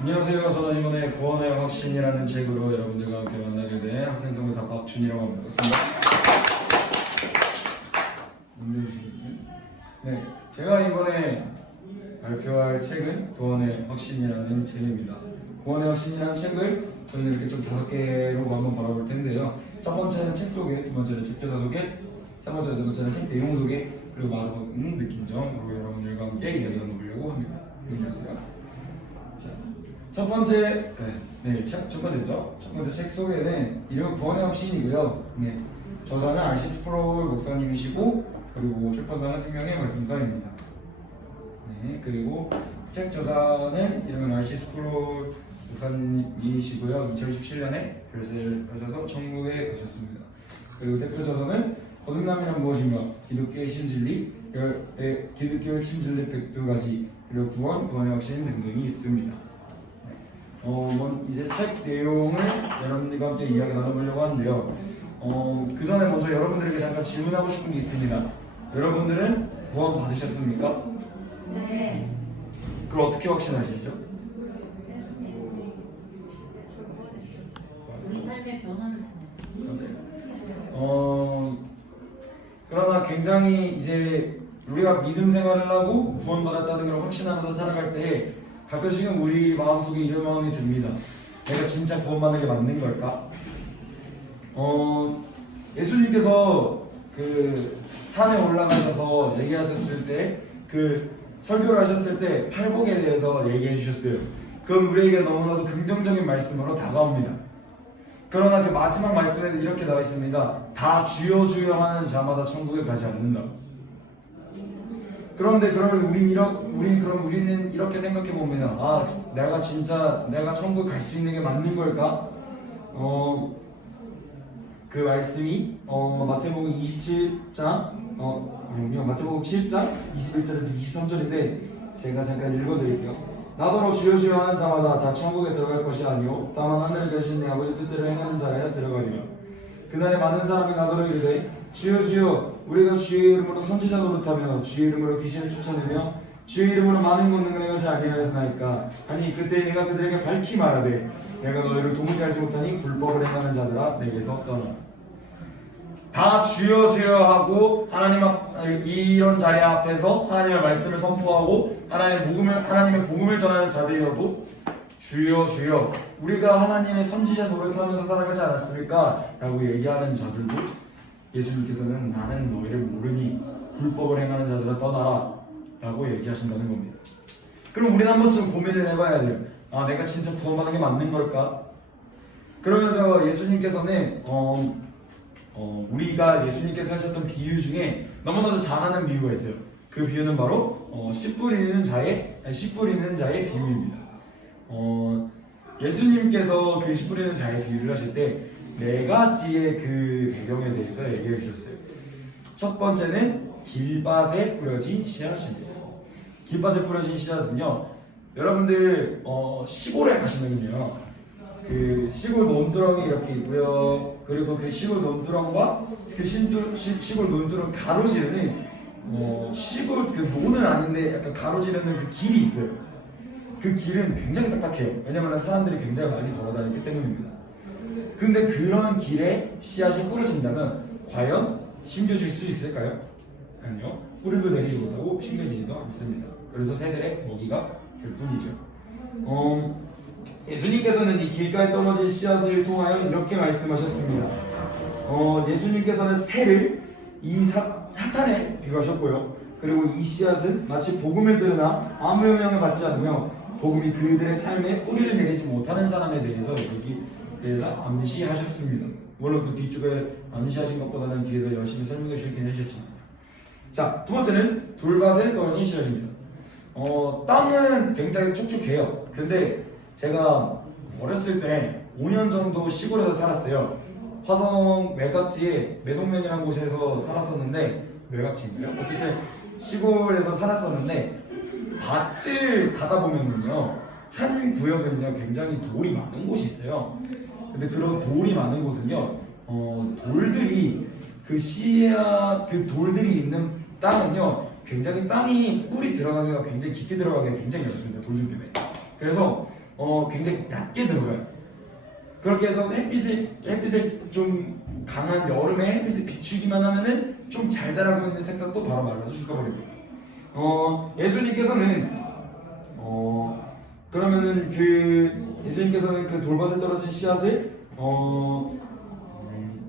안녕하세요. 저는 이번에 구원의 확신이라는 책으로 여러분들과 함께 만나게 된 학생통역사 박준이라고 합니다. 네, 제가 이번에 발표할 책은 구원의 확신이라는 책입니다. 구원의 확신이라는 책을 저희는 이렇게 좀 5개로 한번 바라볼 텐데요. 첫 번째는 책 소개, 두 번째는 책 저자 소개, 세 번째는 책 내용 소개, 그리고 마지막은 느낀점으로 여러분들과 함께 이야기 나눠보려고 합니다. 안녕하세요. 첫 번째죠. 첫 번째 책 소개는 이름은 구원의 확신이고요. 저자는 R.C. 스프롤 목사님이시고, 그리고 출판사는 생명의 말씀사입니다. 그리고 책 저자는 이름은 R.C. 스프롤 목사님이시고요. 2017년에 별세를 하셔서 천국에 가셨습니다. 그리고 대표 저자는 거듭남이란 무엇인가, 기독교의 신진리, 기독교의 신진리 102가지, 그리고 구원의 확신 등등이 있습니다. 이제 책 내용을 여러분들과 함께 이야기 나눠보려고 하는데요. 그 전에 먼저 여러분들에게 잠깐 질문하고 싶은 게 있습니다. 여러분들은 구원 받으셨습니까? 네. 그걸 어떻게 확신하시죠? 우리 삶의 변화를 통해서. 맞아요. 그러나 굉장히 이제 우리가 믿음 생활을 하고 구원받았다는 걸 확신하면서 살아갈 때 가끔씩은 우리 마음속에 이런 마음이 듭니다. 내가 진짜 구원받는 게 맞는 걸까? 예수님께서 그 산에 올라가셔서 얘기하셨을 때, 그 설교를 하셨을 때 팔복에 대해서 얘기해 주셨어요. 그건 우리에게 너무나도 긍정적인 말씀으로 다가옵니다. 그러나 그 마지막 말씀에는 이렇게 나와 있습니다. 다 주여 주여 하는 자마다 천국에 가지 않는다. 그런데 그러면 우리는 이렇게 생각해 봅니다. 내가 천국 갈 수 있는 게 맞는 걸까? 그 말씀이 마태복음 27장 마태복음 7장 21절에서 23절인데 제가 잠깐 읽어드릴게요. 나더러 주여 주여 하는 자마다 자 천국에 들어갈 것이 아니요 다만 하늘에 계신 내 아버지 뜻대로 행하는 자라야 들어가리라. 그날에 많은 사람이 나더러 이르되 주여 주여 우리가 주의 이름으로 선지자 노릇하며 주의 이름으로 귀신을 쫓아내며 주의 이름으로 많은 권능을 행하지 아니하였나이까. 아니 그때 내가 그들에게 밝히 말하되 내가 너희를 도무지 알지 못하니 불법을 행하는 자들아 내게서 떠나라. 다 주여 주여 하고 이런 자리 앞에서 하나님의 말씀을 선포하고 하나님의 복음을 전하는 자들이어도 주여 주여 우리가 하나님의 선지자 노릇하면서 살아가지 않았습니까? 라고 얘기하는 자들도 예수님께서는 나는 너희를 모르니 불법을 행하는 자들아 떠나라 라고 얘기하신다는 겁니다. 그럼 우리는 한 번쯤 고민을 해봐야 돼요. 내가 진짜 구원받는 게 맞는 걸까? 그러면서 예수님께서는 우리가 예수님께서 하셨던 비유 중에 너무나도 잘하는 비유가 있어요. 그 비유는 바로 씨 뿌리는 자의 비유입니다. 예수님께서 그 씨 뿌리는 자의 비유를 하실 때 4가지의 그 배경에 대해서 얘기해 주셨어요. 첫 번째는 길밭에 뿌려진 씨앗입니다. 길밭에 뿌려진 씨앗은요, 여러분들 시골에 가시면요, 그 시골 논두렁이 이렇게 있고요. 그리고 그 시골 논두렁과 그 시골 논두렁 가로지르는 시골 그 논은 아닌데 약간 가로지르는 그 길이 있어요. 그 길은 굉장히 딱딱해요. 왜냐면 사람들이 굉장히 많이 걸어다니기 때문입니다. 근데 그런 길에 씨앗이 뿌려진다면 과연 심겨질 수 있을까요? 아니요. 뿌리도 내리지 못하고 심겨지지도 않습니다. 그래서 새들의 먹이가 될 뿐이죠. 예수님께서는 이 길가에 떨어진 씨앗을 통하여 이렇게 말씀하셨습니다. 예수님께서는 새를 이 사탄에 비유하셨고요. 그리고 이 씨앗은 마치 복음을 들으나 아무 영향을 받지 않으며 복음이 그들의 삶에 뿌리를 내리지 못하는 사람에 대해서 암시하셨습니다. 물론 그 뒤쪽에 암시하신 것보다는 뒤에서 열심히 설명해 주시긴 하셨죠. 자, 두 번째는 돌밭에 떨어진 씨앗입니다. 땅은 굉장히 촉촉해요. 근데 제가 어렸을 때 5년 정도 시골에서 살았어요. 화성 매각지에 매송면이라는 곳에서 살았었는데, 매각지인가요? 어쨌든 시골에서 살았었는데 밭을 가다 보면요, 한 구역은요 굉장히 돌이 많은 곳이 있어요. 근데 그런 돌이 많은 곳은요, 돌들이 그 돌들이 있는 땅은요 굉장히 땅이 뿌리 들어가기가 굉장히 깊게 들어가기가 굉장히 어렵습니다. 돌들 때문에. 그래서 굉장히 낮게 들어가요. 그렇게 해서 햇빛을 좀 강한 여름에 햇빛을 비추기만 하면은 좀 잘 자라고 있는 색상도 바로 말라서 죽어버립니다. 예수님께서는 그러면은 예수님께서는 그 돌밭에 떨어진 씨앗을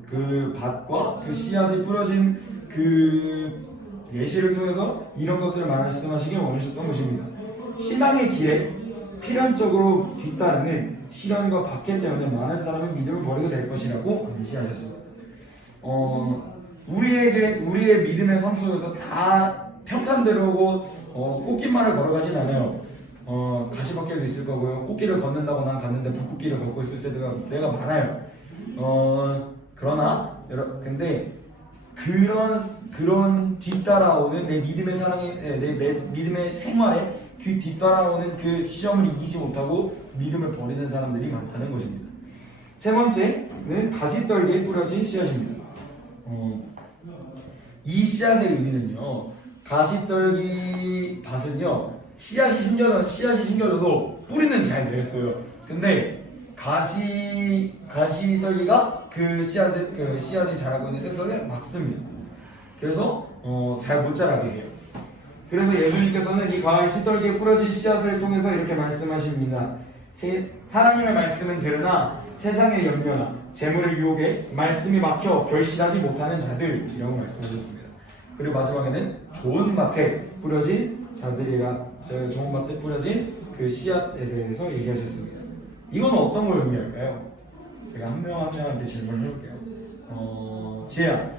그 밭과 그 씨앗이 뿌려진 그 예시를 통해서 이런 것을 말씀하시길 원하셨던 것입니다. 신앙의 길에 필연적으로 뒤따르는 시련과 박해 때문에 많은 사람은 믿음을 버리게 될 것이라고 암시하셨습니다. 우리의 믿음의 삶 속에서 다 평탄대로고 꽃길만을 걸어가진 않아요. 가시밭길도 있을 거고요. 꽃길을 걷는다고 난 갔는데 북꽃길을 걷고 있을 때가 많아요. 그러나 근데 그런 뒤따라오는 내 믿음의 생활에 그 뒤따라오는 그 시험을 이기지 못하고 믿음을 버리는 사람들이 많다는 것입니다. 세 번째는 가시떨기에 뿌려진 씨앗입니다. 이 씨앗의 의미는요, 가시떨기 밭은요, 씨앗이 심겨져도 뿌리는 잘 내렸어요. 근데 가시떨기가 그 씨앗이 자라고 있는 색소를 막습니다. 그래서 잘 못 자라게 해요. 그래서 예수님께서는 이 가시떨기에 뿌려진 씨앗을 통해서 이렇게 말씀하십니다. 하나님의 말씀은 들으나 세상의 염려나 재물의 유혹에 말씀이 막혀 결실하지 못하는 자들이라고 말씀하셨습니다. 그리고 마지막에는 좋은 밭에 뿌려진 그 씨앗에 대해서 얘기하셨습니다. 이건 어떤 걸 의미할까요? 제가 한 명 한 명한테 질문을 해볼게요. 지혜야,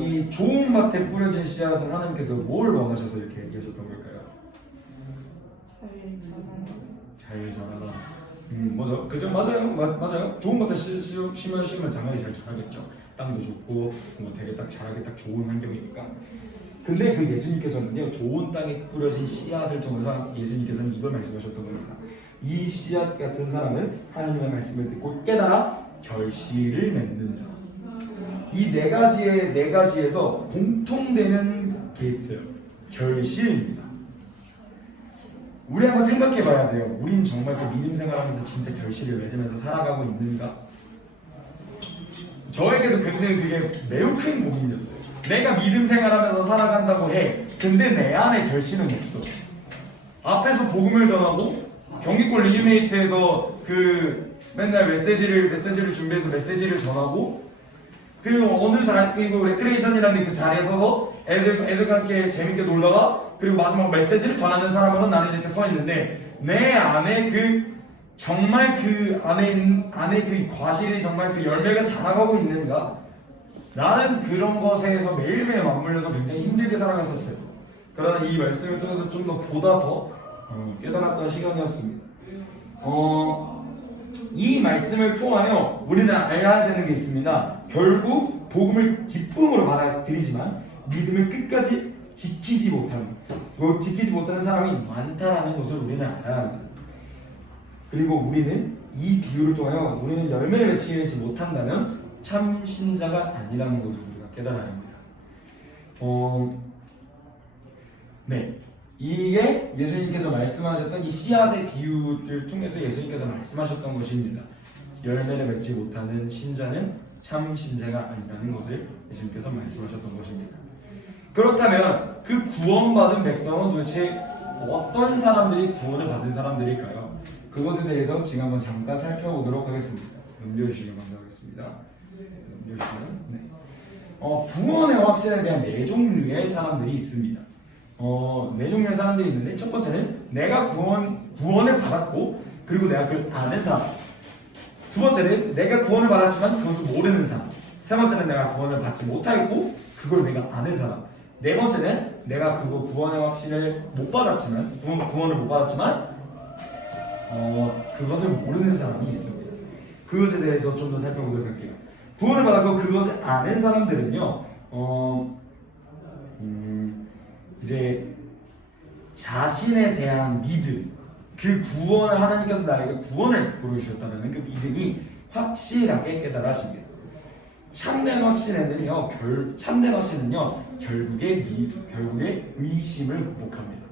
이 좋은 밭에 뿌려진 씨앗은 하나님께서 뭘 원하셔서 이렇게 얘기하셨던 걸까요? 잘 자라라. 맞아. 그죠? 맞아요. 좋은 밭에 심으면 당연히 잘 자라겠죠. 땅도 좋고 되게 딱 자라기 딱 좋은 환경이니까. 근데 그 예수님께서는요, 좋은 땅에 뿌려진 씨앗을 통해서 예수님께서는 이걸 말씀하셨던 겁니다. 이 씨앗 같은 사람은 하나님의 말씀을 듣고 깨달아 결실을 맺는 자. 이 네 가지에서 공통되는 게 있어요. 결실입니다. 우리 한번 생각해 봐야 돼요. 우린 정말 그 믿음 생활하면서 진짜 결실을 맺으면서 살아가고 있는가? 저에게도 굉장히 그게 매우 큰 고민이었어요. 내가 믿음 생활하면서 살아간다고 해. 근데 내 안에 결실은 없어. 앞에서 복음을 전하고 경기권 리유메이트에서 맨날 메시지를 준비해서 메시지를 전하고, 그리고 그리고 레크레이션이라는 그 자리에 서서 애들과 함께 재밌게 놀다가, 그리고 마지막 메시지를 전하는 사람으로 나는 이렇게 서 있는데, 내 안에 정말 그 안에 그 과실이 정말 그 열매가 자라가고 있는가? 나는 그런 것에서 매일매일 맞물려서 굉장히 힘들게 살아갔었어요. 그러나 이 말씀을 통해서 좀 더 보다 더 깨달았던 시간이었습니다. 이 말씀을 통하여 우리는 알아야 되는 게 있습니다. 결국 복음을 기쁨으로 받아들이지만 믿음을 끝까지 지키지 못하는 사람이 많다라는 것을 우리는 알아야 합니다. 그리고 우리는 이 비유를 통하여 우리는 열매를 맺지 못한다면 참 신자가 아니라는 것을 우리가 깨달아야 합니다. 네, 이게 예수님께서 말씀하셨던 이 씨앗의 비유를 통해서 예수님께서 말씀하셨던 것입니다. 열매를 맺지 못하는 신자는 참 신자가 아니라는 것을 예수님께서 말씀하셨던 것입니다. 그렇다면 그 구원받은 백성은 도대체 어떤 사람들이 구원을 받은 사람들일까요? 그것에 대해서 지금 한번 잠깐 살펴보도록 하겠습니다. 넘겨주시기 감사하겠습니다. 네. 구원의 확신에 대한 네 종류의 사람들이 있습니다. 네 종류의 사람들이 있는데, 첫 번째는 내가 구원을 받았고 그리고 내가 그걸 아는 사람. 두 번째는 내가 구원을 받았지만 그것을 모르는 사람. 세 번째는 내가 구원을 받지 못하겠고 그걸 내가 아는 사람. 네 번째는 내가 구원의 확신을 못 받았지만 그것을 모르는 사람이 있습니다. 그것에 대해서 좀 더 살펴보도록 할게요. 구원을 받았고 그것을 아는 사람들은요, 이제 자신에 대한 믿음, 하나님께서 나에게 구원을 부르셨다는 그 믿음이 확실하게 깨달아집니다. 참된 확신은요 결국에 의심을 극복합니다.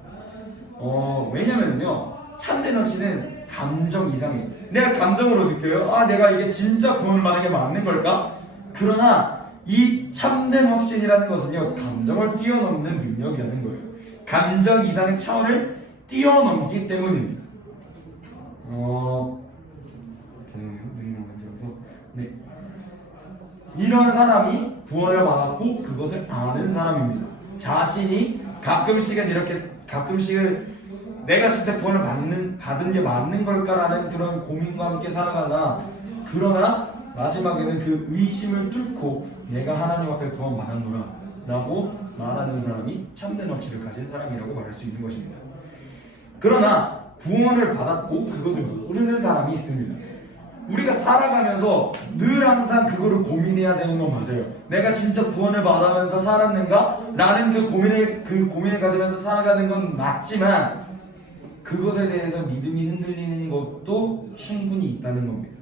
왜냐면요, 참된 확신은 감정 이상해. 내가 감정으로 느껴요. 아, 내가 이게 진짜 구원을 받는 게 맞는 걸까? 그러나 이 참된 확신이라는 것은요, 감정을 뛰어넘는 능력이라는 거예요. 감정 이상의 차원을 뛰어넘기 때문입니다. 네. 이런 사람이 구원을 받았고 그것을 아는 사람입니다. 자신이 가끔씩은 내가 진짜 구원을 받은 게 맞는 걸까라는 그런 고민과 함께 살아가나, 그러나 마지막에는 그 의심을 뚫고 내가 하나님 앞에 구원받았노라 라고 말하는 사람이 참된 확신을 가진 사람이라고 말할 수 있는 것입니다. 그러나 구원을 받았고 그것을 모르는 사람이 있습니다. 우리가 살아가면서 늘 항상 그거를 고민해야 되는 건 맞아요. 내가 진짜 구원을 받으면서 살았는가? 라는 그 고민을 가지면서 살아가는 건 맞지만, 그것에 대해서 믿음이 흔들리는 것도 충분히 있다는 겁니다.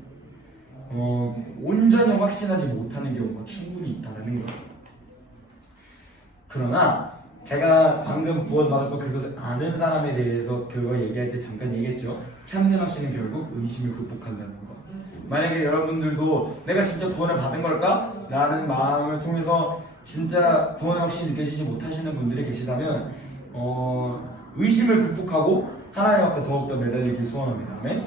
온전히 확신하지 못하는 경우가 충분히 있다는 거예요. 그러나 제가 방금 구원받았고 그것을 아는 사람에 대해서 그거 얘기할 때 잠깐 얘기했죠. 참된 확신은 결국 의심을 극복한다는 거. 만약에 여러분들도 내가 진짜 구원을 받은 걸까? 라는 마음을 통해서 진짜 구원의 확신이 느껴지지 못하시는 분들이 계시다면 의심을 극복하고 하나님 앞에 더욱더 매달리길 소원합니다. 아멘?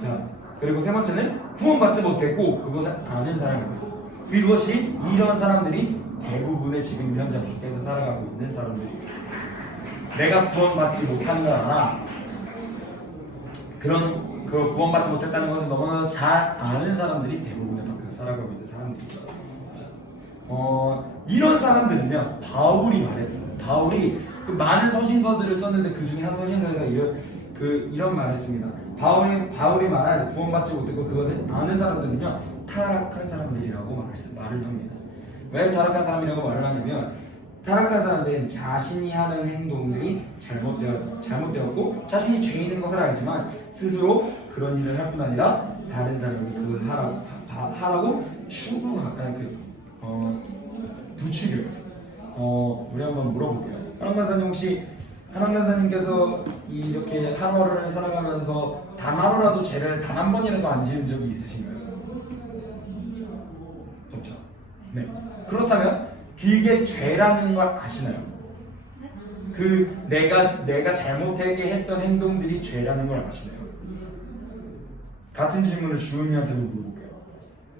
자, 그리고 세 번째는 구원받지 못했고 그것을 아는 사람입니다. 그것이 이런 사람들이 대부분의 지금 현재 밖에서 살아가고 있는 사람들입니다. 내가 구원받지 못한 걸 알아. 그 구원받지 못했다는 것을 너무나 잘 아는 사람들이 대부분의 밖에서 살아가고 있는 사람들입니다. 이런 사람들은요, 바울이 그 많은 서신서들을 썼는데 그 중에 한 서신서에서 이런 말을 씁니다. 바울이 말한 구원받지 못했고 그것을 아는 사람들은요, 타락한 사람들이라고 말을 합니다. 왜 타락한 사람이라고 말을 하냐면, 타락한 사람들은 자신이 하는 행동들이 잘못되었고 자신이 죄인인 것을 알지만 스스로 그런 일을 할 뿐 아니라 다른 사람이 그걸 하라고 부추겨요. 우리 한번 물어볼게요. 한원 간사님께서 이렇게 하루를 살아가면서 단 하루라도 죄를 단 한 번이라도 안 지은 적이 있으신가요? 없죠. 네. 그렇다면 그게 죄라는 걸 아시나요? 내가 잘못하게 했던 행동들이 죄라는 걸 아시나요? 같은 질문을 주은이한테도 물어볼게요.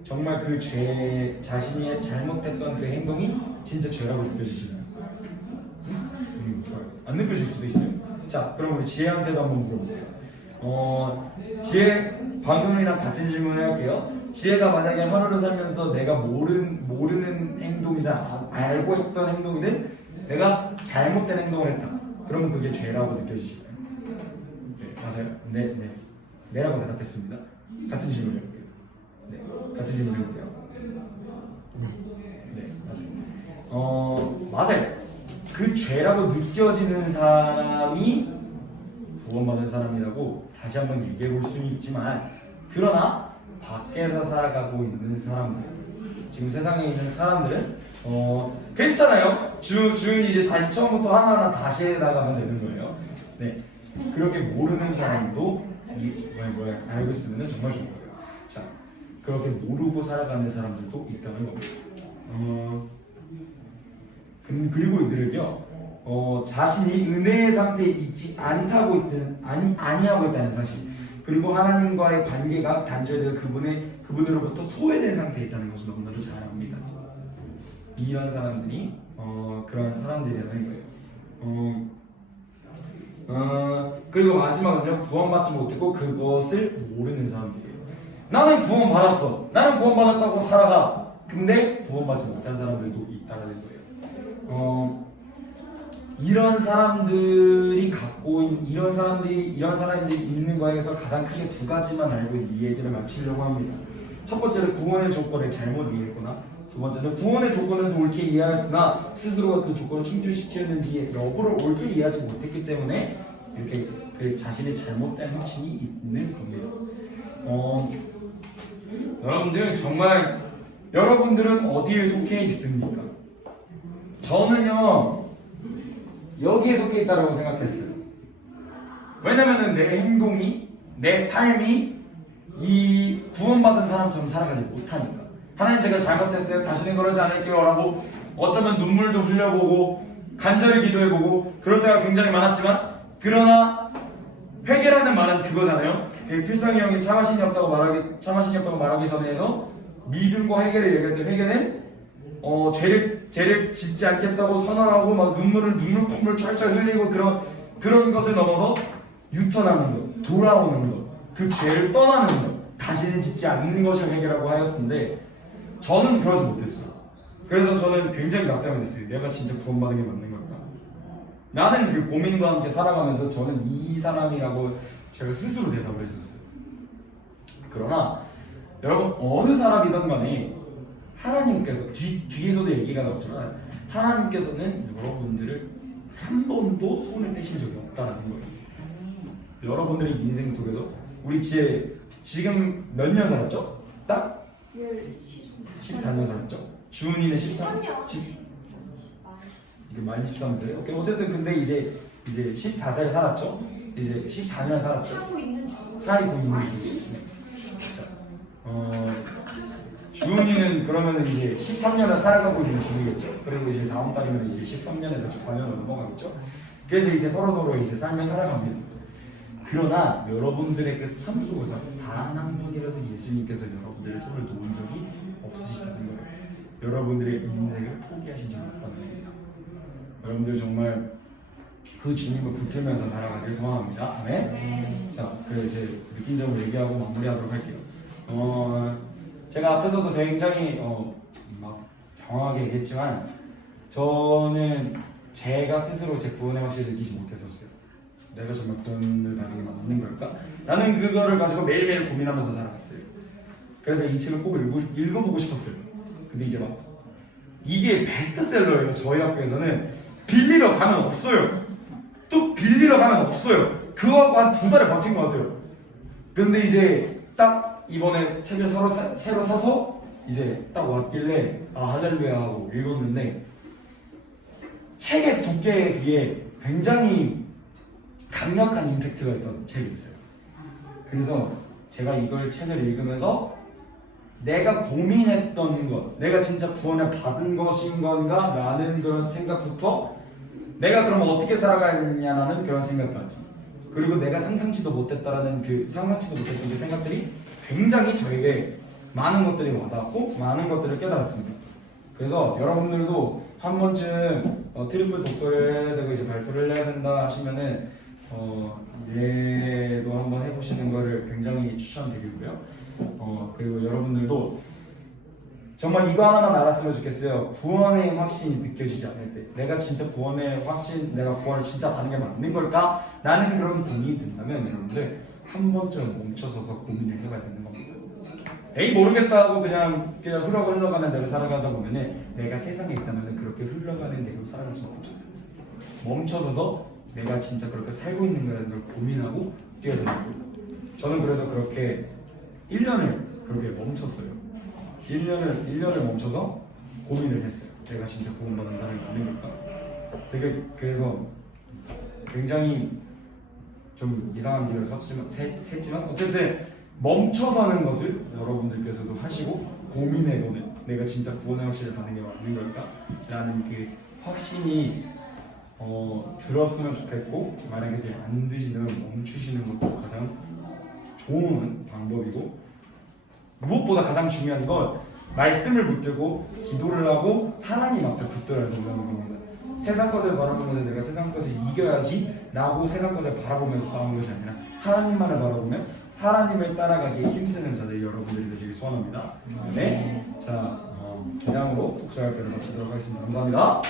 정말 그 자신이 잘못했던 그 행동이 진짜 죄라고 느껴지시나요? 좋아요. 안 느껴질 수도 있어요. 자, 그럼 우리 지혜한테도 한번 물어볼게요. 지혜, 방금이랑 같은 질문을 할게요. 지혜가 만약에 하루를 살면서 내가 모르는 행동이든 알고 있던 행동이든 내가 잘못된 행동을 했다. 그러면 그게 죄라고 느껴지시나요? 네, 맞아요. 네. 네라고 대답했습니다. 같은 질문 해볼게요. 네, 같은 질문 해볼게요. 네, 맞아요. 그 죄라고 느껴지는 사람이 구원받은 사람이라고 다시 한번 얘기해 볼 수는 있지만, 그러나 밖에서 살아가고 있는 사람들, 지금 세상에 있는 사람들은 괜찮아요. 주은이 이제 다시 처음부터 하나하나 다시 해나가면 되는 거예요. 네, 그렇게 모르는 사람도 알고 있으면 정말 좋은 거예요. 자, 그렇게 모르고 살아가는 사람들도 있다는 겁니다. 그리고 이들은요, 자신이 은혜의 상태에 있지 아니하고 있다는 사실, 그리고 하나님과의 관계가 단절되어 그분으로부터 소외된 상태에 있다는 것을 너무나도 잘 압니다. 이런 사람들이 그런 사람들이라는 거예요. 그리고 마지막은요, 구원받지 못했고 그것을 모르는 사람들이에요. 나는 구원받았어. 나는 구원받았다고 살아가. 근데 구원받지 못한 사람들도 있다는 거예요. 이런 사람들이 있는 거에서 가장 크게 두 가지만 알고 이 얘기를 마치려고 합니다. 첫 번째는 구원의 조건을 잘못 이해했거나, 두 번째는 구원의 조건을 옳게 이해하였으나 스스로가 그 조건을 충족시켰는지 여부를 옳게 이해하지 못했기 때문에 이렇게 그 자신의 잘못된 확신이 있는 겁니다. 여러분들은 어디에 속해 있습니까? 저는요, 여기에 속해 있다고 생각했어요. 왜냐면은 내 행동이 내 삶이 이 구원받은 사람처럼 살아가지 못하니까 하나님 제가 잘못했어요 다시는 그러지 않을게요 라고 어쩌면 눈물도 흘려보고 간절히 기도해보고 그럴 때가 굉장히 많았지만 그러나 회개라는 말은 그거잖아요. 필성이 형이 참아신이 없다고 말하기 전에서 믿음과 회개를 얘기할 때 회개는 죄를 짓지 않겠다고 선언하고 막 눈물품을 찰찰 흘리고 그런 것을 넘어서 유턴하는 것, 돌아오는 것, 그 죄를 떠나는 것, 다시는 짓지 않는 것이 회개라고 하였는데 저는 그러지 못했어요. 그래서 저는 굉장히 낙담했어요. 내가 진짜 구원받은 게 맞는 걸까? 나는 그 고민과 함께 살아가면서 저는 이 사람이라고 제가 스스로 대답을 했었어요. 그러나 여러분 어느 사람이든 간에 하나님께서 뒤에서도 얘기가 나오지만 하나님께서는 여러분들을 한 번도 손을 떼신 적이 없다는 거예요. 여러분들의 인생 속에서 우리 지금 몇 년 살았죠? 딱 14년 살았죠? 주은이는 13년? 이게 만 13세? 오케이. 어쨌든 근데 이제 14살 살았죠? 이제 14년 살았죠? 살고 있는 중. 주은이는 그러면 이제 13년을 살아가고 있는 중이겠죠? 그리고 이제 다음 달이면 이제 13년에서 14년으로 넘어가겠죠? 그래서 이제 서로 이제 삶을 살아갑니다. 그러나 여러분들의 그 삶 속에서 단 한 번이라도 예수님께서 여러분들의 손을 놓은 적이 없으시다는 거예요. 여러분들의 인생을 포기하신 적이 없다는 겁니다. 여러분들 정말 그 주님을 붙들면서 살아가길 소원합니다. 네? 자, 그 이제 느낀 점을 얘기하고 마무리하도록 할게요. 제가 앞에서도 굉장히 막 정확하게 얘기했지만 저는 제가 스스로 제 구원의 확신을 느끼지 못했었어요. 내가 정말 구원을 받는 게 맞는 걸까? 나는 그거를 가지고 매일매일 고민하면서 살아갔어요. 그래서 이 책을 꼭 읽어보고 싶었어요. 근데 이제 막 이게 베스트셀러예요. 저희 학교에서는 빌리러 가면 없어요. 또 빌리러 가면 없어요. 그거하고 한 2달을 버틴 것 같아요. 근데 이제 딱 이번에 책을 새로 사서 이제 딱 왔길래 할렐루야 하고 읽었는데 책의 두께에 비해 굉장히 강력한 임팩트가 있던 책이었어요. 그래서 제가 이걸 책을 읽으면서 내가 고민했던 것, 내가 진짜 구원을 받은 것인 건가? 라는 그런 생각부터 내가 그러면 어떻게 살아가느냐라는 그런 생각까지, 그리고 내가 상상치도 못했던 그 생각들이 굉장히 저에게 많은 것들이 와닿고 많은 것들을 깨달았습니다. 그래서 여러분들도 한 번쯤 트리플 독서를 해야 되고 이제 발표를 해야 된다 하시면은 얘도 한번 해보시는 거를 굉장히 추천드리고요. 그리고 여러분들도 정말 이거 하나만 알았으면 좋겠어요. 구원의 확신이 느껴지지 않을 때, 내가 진짜 구원의 확신, 내가 구원을 진짜 받는 게 맞는 걸까? 라는 그런 고민이 든다면 여러분들 한 번쯤 멈춰서서 고민을 해봐야 되는 겁니다. 에이 모르겠다 하고 그냥 흘러가는 대로 살아가다 보면은 내가 세상에 있다면 그렇게 흘러가는 대로 살아갈 수가 없어요. 멈춰서서 내가 진짜 그렇게 살고 있는 거라는 걸 고민하고 뛰어야 되는 거예요. 저는 그래서 그렇게 1년을 그렇게 멈췄어요. 1년을 멈춰서 고민을 했어요. 내가 진짜 구원받은 사람이 맞는 걸까? 그래서 굉장히 좀 이상한 길을 샜지만 어쨌든 멈춰서는 것을 여러분들께서도 하시고 고민해보는, 내가 진짜 구원의 확신을 받는 게 맞는 걸까? 라는 그 확신이 들었으면 좋겠고, 만약에 안 드시면 멈추시는 것도 가장 좋은 방법이고, 무엇보다 가장 중요한 건 말씀을 붙들고 기도를 하고 하나님 앞에 붙들어야 된다는 겁니다. 세상 것을 바라보면서 내가 세상 것을 이겨야지 라고 세상 것을 바라보면서 싸우는 것이 아니라 하나님만을 바라보며 하나님을 따라가기에 힘쓰는 자들 여러분들이 되시길 소원합니다. 네. 자, 기장으로 독서 발표를 마치도록 하겠습니다. 감사합니다.